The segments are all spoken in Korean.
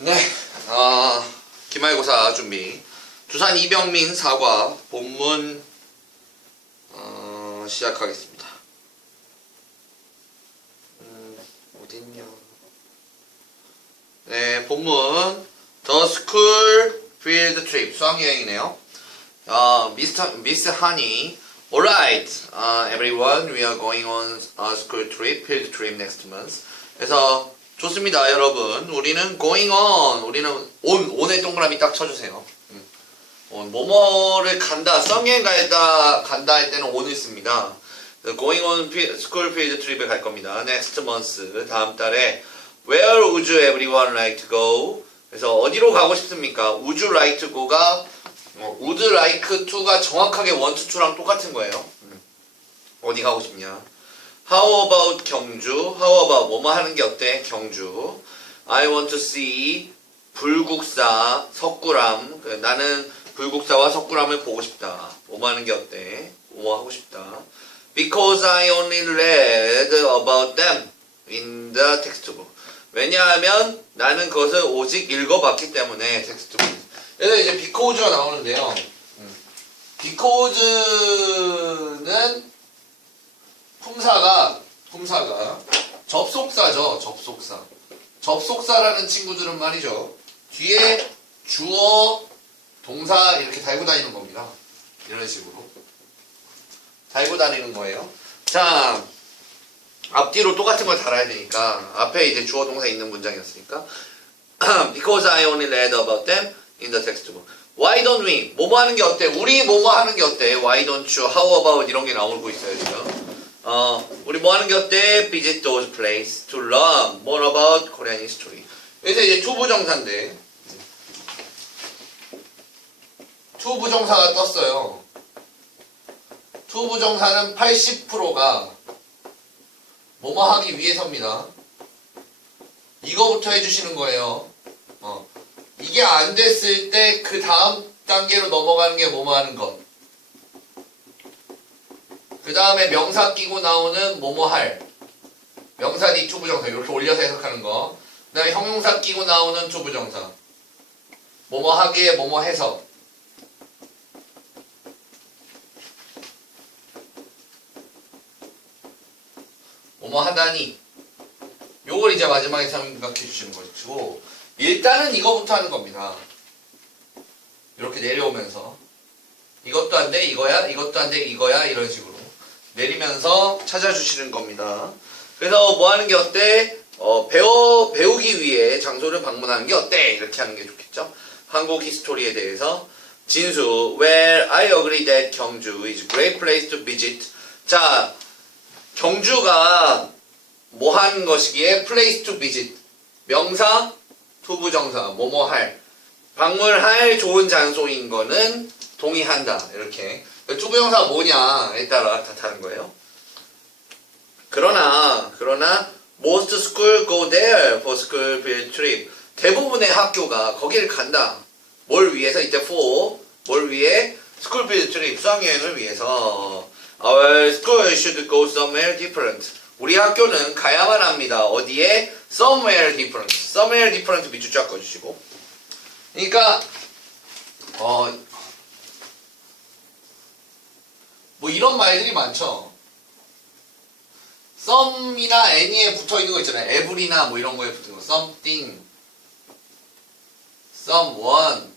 네, 어, 기말고사 준비. 두산 이병민 사과 본문 어, 시작하겠습니다. 음, 어딨냐? 네, 본문 The School Field Trip 수학여행이네요. 어, Mr. Miss Honey. Alright, uh, everyone, we are going on a school trip, field trip next month. 그래서 좋습니다, 여러분. 우리는 going on. 우리는 on, on에 동그라미 딱 쳐주세요. 음. on, 뭐뭐를 간다, 썸여행 간다, 간다 할 때는 on을 씁니다. going on school field trip에 갈 겁니다. next month, 다음 달에. Where would everyone like to go? 그래서 어디로 가고 싶습니까? Would you like to go가 어, would like to가 정확하게 want to랑 똑같은 거예요. 음. 어디 가고 싶냐? How about 경주? How about 뭐뭐 하는 게 어때? 경주. I want to see 불국사, 석굴암. 그, 나는 불국사와 석굴암을 보고 싶다. 뭐뭐 하는 게 어때? 뭐뭐 하고 싶다. Because I only read about them in the textbook. 왜냐하면 나는 그것을 오직 읽어봤기 때문에 텍스트북. 그래서 이제 비코즈가 나오는데요. 음. 비코즈는 품사가 품사가 접속사죠. 접속사. 접속사라는 친구들은 말이죠. 뒤에 주어, 동사 이렇게 달고 다니는 겁니다. 이런 식으로 달고 다니는 거예요. 자, 앞뒤로 똑같은 걸 달아야 되니까 앞에 이제 주어 동사 있는 문장이었으니까 because I only read about them in the textbook. Why don't we? 뭐뭐 하는 게 어때? 우리 뭐뭐 하는 게 어때? Why don't you? How about? 이런 게 나오고 있어요 지금. 어, 우리 뭐 하는 게 어때? Visit those places to learn more about Korean history. 그래서 이제 투부정사인데 투부정사가 떴어요. 투부정사는 80%가 뭐뭐 하기 위해서입니다. 이거부터 해주시는 거예요. 어. 이게 안 됐을 때 그 다음 단계로 넘어가는 게 뭐뭐 하는 것. 그 다음에 명사 끼고 나오는 뭐뭐 할. 명사 뒤 투부정사 이렇게 올려서 해석하는 거. 그 다음에 형용사 끼고 나오는 투부정사. 뭐뭐 하기에 뭐뭐 해석. 뭐뭐 하다니. 요걸 이제 마지막에 생각해 주시는 것이고 일단은 이거부터 하는 겁니다. 이렇게 내려오면서 이것도 안 돼, 이거야, 이것도 안 돼, 이거야 이런 식으로 내리면서 찾아주시는 겁니다. 그래서 뭐 하는 게 어때? 어, 배워 배우기 위해 장소를 방문하는 게 어때? 이렇게 하는 게 좋겠죠. 한국 히스토리에 대해서 진수 Well, I agree that 경주 is a great place to visit. 자, 경주가 뭐 하는 것이기에 place to visit 명사 투부정사 뭐뭐 할 방문할 좋은 장소인 거는 동의한다 이렇게 투부정사 뭐냐에 따라 다 다른 거예요. 그러나 그러나 most school go there for school field trip 대부분의 학교가 거기를 간다. 뭘 위해서 이때 for 뭘 위해 school field trip 수학여행을 위해서 our school should go somewhere different. 우리 학교는 가야만 합니다. 어디에? somewhere different. somewhere different 밑줄 쫙 꺼주시고. 그러니까 어, 뭐 이런 말들이 많죠. some이나 any에 붙어 있는 거 있잖아요. every나 뭐 이런 거에 붙은 거. something, someone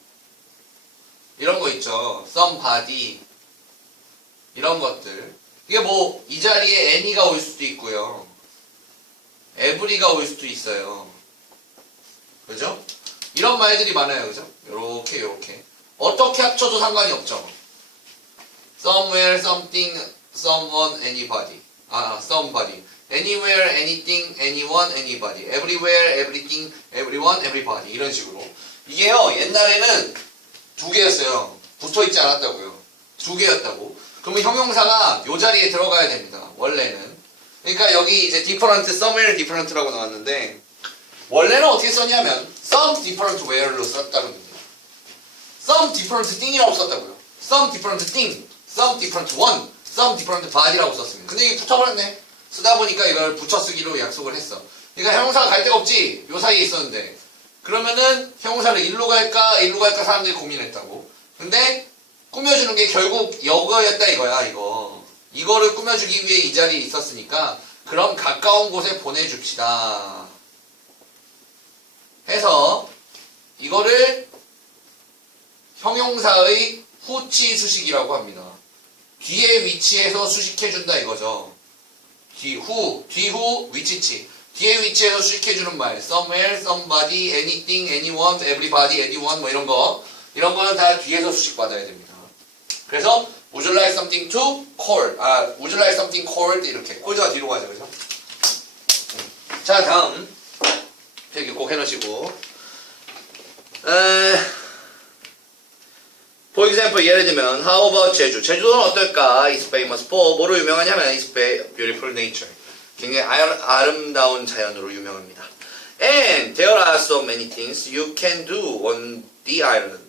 이런 거 있죠. somebody 이런 것들. 이게 뭐 이 자리에 any가 올 수도 있고요. every가 올 수도 있어요. 그죠? 이런 말들이 많아요. 그죠? 요렇게 요렇게. 어떻게 합쳐도 상관이 없죠. Somewhere, something, someone, anybody. 아, somebody. anywhere, anything, anyone, anybody. everywhere, everything, everyone, everybody. 이런 식으로. 이게요, 옛날에는 두 개였어요. 붙어 있지 않았다고요. 두 개였다고. 그러면 형용사가 요 자리에 들어가야 됩니다. 원래는. 그러니까 여기 이제 different, somewhere different라고 나왔는데 원래는 어떻게 썼냐면 some different where로 썼다는 겁니다. some different thing이라고 썼다고요. some different thing, some different one, some different body라고 썼습니다. 근데 이게 붙어버렸네. 쓰다 보니까 이걸 붙여 쓰기로 약속을 했어. 그러니까 형용사가 갈 데가 없지. 요 사이에 있었는데 그러면은 형용사를 일로 갈까 일로 갈까 사람들이 고민했다고. 근데 꾸며주는 게 결국 이거였다 이거야 이거. 이거를 꾸며주기 위해 이 자리에 있었으니까 그럼 가까운 곳에 보내줍시다. 해서 이거를 형용사의 후치 수식이라고 합니다. 뒤에 위치해서 수식해준다 이거죠. 뒤후, 뒤후, 위치치. 뒤에 위치해서 수식해주는 말. somewhere, somebody, anything, anyone, everybody, anyone 뭐 이런 거. 이런 거는 다 뒤에서 수식받아야 됩니다. 그래서 would you like something to call? 아, would you like something cold? 이렇게. 콜드가 뒤로 가죠. 그죠? 음. 자, 다음. 이렇게 꼭 해놓으시고. 에... For example, 예를 들면 How about 제주? 제주도는 어떨까? It's famous for 뭐로 유명하냐면 It's beautiful nature. 굉장히 아, 아름다운 자연으로 유명합니다. And there are so many things you can do on the island.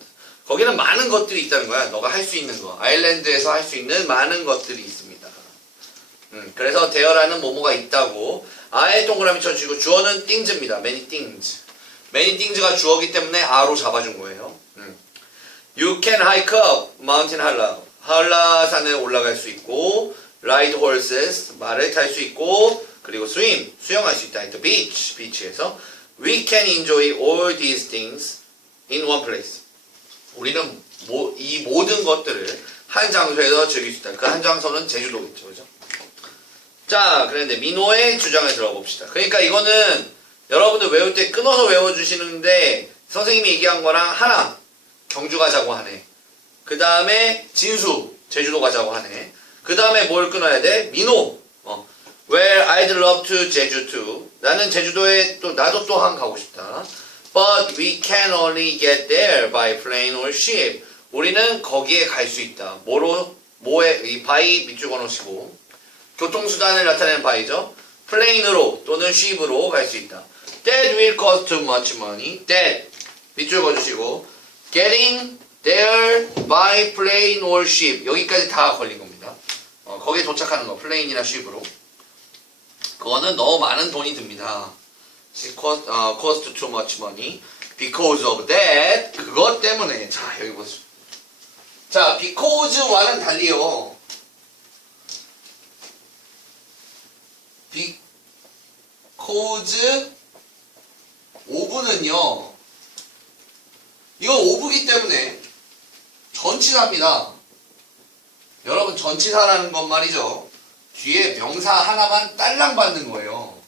거기는 많은 것들이 있다는 거야. 너가 할 수 있는 거. 아일랜드에서 할 수 있는 많은 것들이 있습니다. 음, 그래서 there라는 뭐뭐가 있다고 아예 동그라미 쳐 주고 주어는 things입니다. many things. many things가 주어기 때문에 아로 잡아준 거예요. 음. You can hike up mountain 한라. 한라산에 올라갈 수 있고, ride horses, 말을 탈 수 있고, 그리고 swim, 수영할 수 있다. at the beach, beach에서. We can enjoy all these things in one place. 우리는 모- 이 모든 것들을 한 장소에서 즐길 수 있다. 그 한 장소는 제주도겠죠. 그죠? 자, 그런데 민호의 주장을 들어봅시다. 그러니까 이거는 여러분들 외울 때 끊어서 외워주시는데 선생님이 얘기한 거랑 하나 경주 가자고 하네. 그 다음에 진수 제주도 가자고 하네. 그 다음에 뭘 끊어야 돼? 민호. 어. Where I'd love to 제주 too. 나는 제주도에 또 나도 또한 가고 싶다. But we can only get there by plane or ship. 우리는 거기에 갈 수 있다. 뭐로? 뭐에 이 바이 밑줄 그어놓으시고 교통수단을 나타내는 바이죠. 플레인으로 또는 ship으로 갈 수 있다. That will cost too much money. That 밑줄 그어주시고 getting there by plane or ship 여기까지 다 걸린 겁니다. 어, 거기에 도착하는 거 플레인이나 ship으로 그거는 너무 많은 돈이 듭니다. It cost, 어, cost too much money because of that 그것 때문에 자 여기 보세요. 자 because와는 달리요. because 오브는요. 이건 오브기 때문에 전치사입니다. 여러분 전치사라는 건 말이죠. 뒤에 명사 하나만 딸랑 받는 거예요.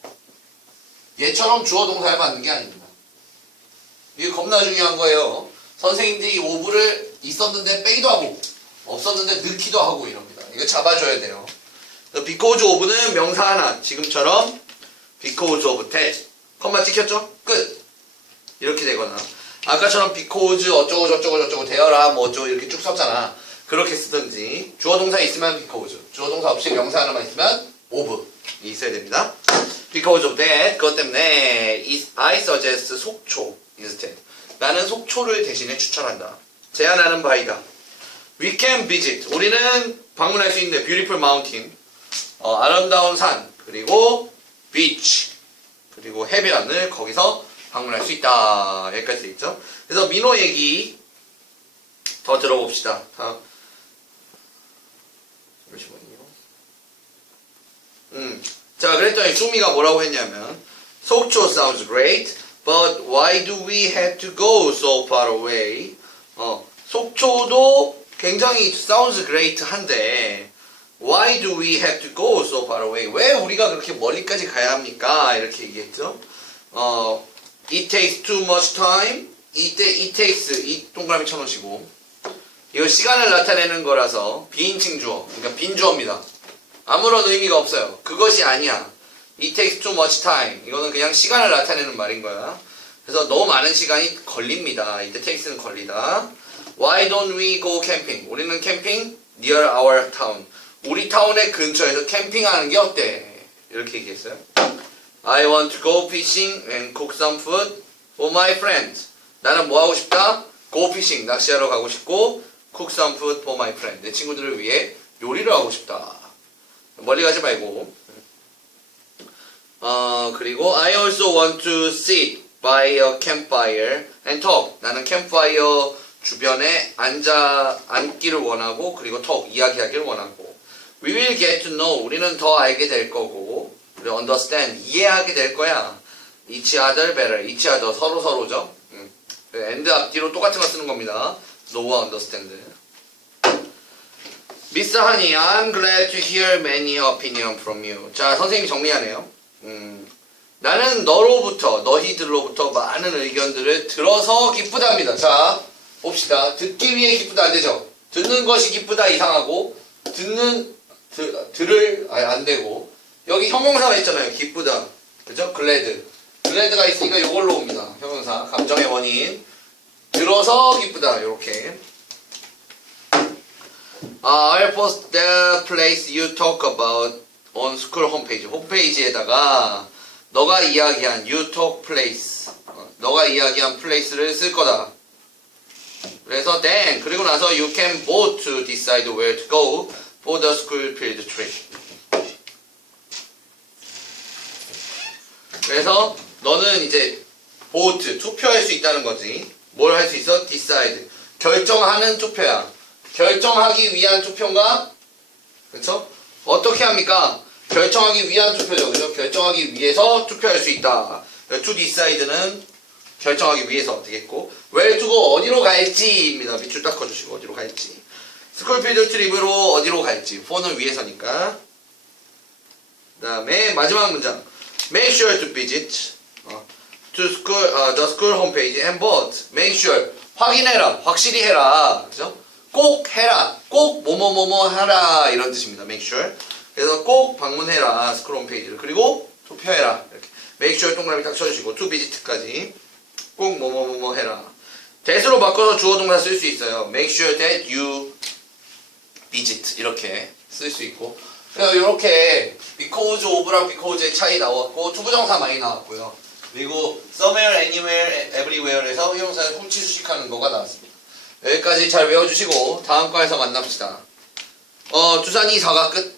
얘처럼 주어 동사를 받는 게 아닙니다. 이게 겁나 중요한 거예요. 선생님들이 오브를 있었는데 빼기도 하고 없었는데 넣기도 하고 이럽니다. 이거 잡아줘야 돼요. because of는 명사 하나 지금처럼 because of that 컴마 찍혔죠? 끝 이렇게 되거나 아까처럼 because 어쩌고 저쩌고 저쩌고 되어라 뭐 어쩌고 이렇게 쭉 썼잖아. 그렇게 쓰든지. 주어 동사 있으면 because 주어 동사 없이 명사 하나만 있으면 of 이 있어야 됩니다. because of that. 그것 때문에 I suggest 속초 instead. 나는 속초를 대신에 추천한다. 제안하는 바이다. We can visit. 우리는 방문할 수 있는 beautiful mountain. 어, 아름다운 산. 그리고 beach. 그리고 해변을 거기서 방문할 수 있다. 여기까지 돼 있죠. 그래서 민호 얘기 더 들어봅시다. 다음. 잠시만요. 음. 자, 그랬더니 수미가 뭐라고 했냐면 속초 sounds great, but why do we have to go so far away? 어, 속초도 굉장히 sounds great 한데 Why do we have to go so far away? 왜 우리가 그렇게 멀리까지 가야 합니까? 이렇게 얘기했죠. 어, it takes too much time. 이때 it takes 이 동그라미 쳐놓으시고 이거 시간을 나타내는 거라서 비인칭 주어, 그러니까 빈 주어입니다. 아무런 의미가 없어요. 그것이 아니야. It takes too much time. 이거는 그냥 시간을 나타내는 말인 거야. 그래서 너무 많은 시간이 걸립니다. 이때 takes는 걸리다. Why don't we go camping? 우리는 캠핑 near our town. 우리 타운의 근처에서 캠핑하는 게 어때? 이렇게 얘기했어요. I want to go fishing and cook some food for my friends. 나는 뭐 하고 싶다? Go fishing, 낚시하러 가고 싶고 cook some food for my friend. 내 친구들을 위해 요리를 하고 싶다. 멀리 가지 말고. 어, 그리고 I also want to sit by a campfire and talk. 나는 campfire 주변에 앉아 앉기를 원하고 그리고 talk 이야기하기를 원하고. We will get to know. 우리는 더 알게 될 거고. 우리 understand 이해하게 될 거야. each other better. each other 서로 서로죠. 음. and 앞뒤로 똑같은 거 쓰는 겁니다. know와 understand. Mr. Honey, I'm glad to hear many opinion from you. 자, 선생님이 정리하네요. 음, 나는 너로부터, 너희들로부터 많은 의견들을 들어서 기쁘답니다. 자, 봅시다. 듣기 위해 기쁘다 안 되죠? 듣는 것이 기쁘다 이상하고, 듣는, 드, 들을, 아니, 안 되고, 여기 형용사가 있잖아요. 기쁘다. 그죠? glad. glad가 있으니까 이걸로 옵니다. 형용사. 감정의 원인. 들어서 기쁘다. 요렇게. Uh, I'll post the place you talk about on school homepage. 홈페이지에다가 너가 이야기한 you talk place, 어, 너가 이야기한 place를 쓸 거다. 그래서 then 그리고 나서 you can vote to decide where to go for the school field trip. 그래서 너는 이제 vote 투표할 수 있다는 거지. 뭘 할 수 있어? decide 결정하는 투표야. 결정하기 위한 투표인가? 그렇죠? 어떻게 합니까? 결정하기 위한 투표죠. 그죠? 결정하기 위해서 투표할 수 있다. to decide는 결정하기 위해서 되겠고 where 어디로 갈지입니다. 밑줄 닦아주시고 어디로 갈지. 스쿨필드 트립으로 어디로 갈지. for는 위해서니까. 그 다음에 마지막 문장. Make sure to visit 어, to school, 어, the school homepage and vote. Make sure 확인해라. 확실히 해라. 그죠? 꼭 해라. 꼭 뭐뭐뭐뭐 하라. 이런 뜻입니다. make sure. 그래서 꼭 방문해라. 스쿨 홈페이지를. 그리고 투표해라. 이렇게. make sure 동그라미 딱 쳐주시고 to visit까지 꼭 뭐뭐뭐뭐 해라. 대수로 바꿔서 주어 동사 쓸 수 있어요. make sure that you visit 이렇게 쓸 수 있고 이렇게 because of랑 because의 차이 나왔고 투부정사 많이 나왔고요. 그리고 somewhere, anywhere, everywhere에서 형용사의 훔치 수식하는 거가 나왔습니다. 여기까지 잘 외워주시고 다음 과에서 만납시다. 어, 주산이 4가 끝.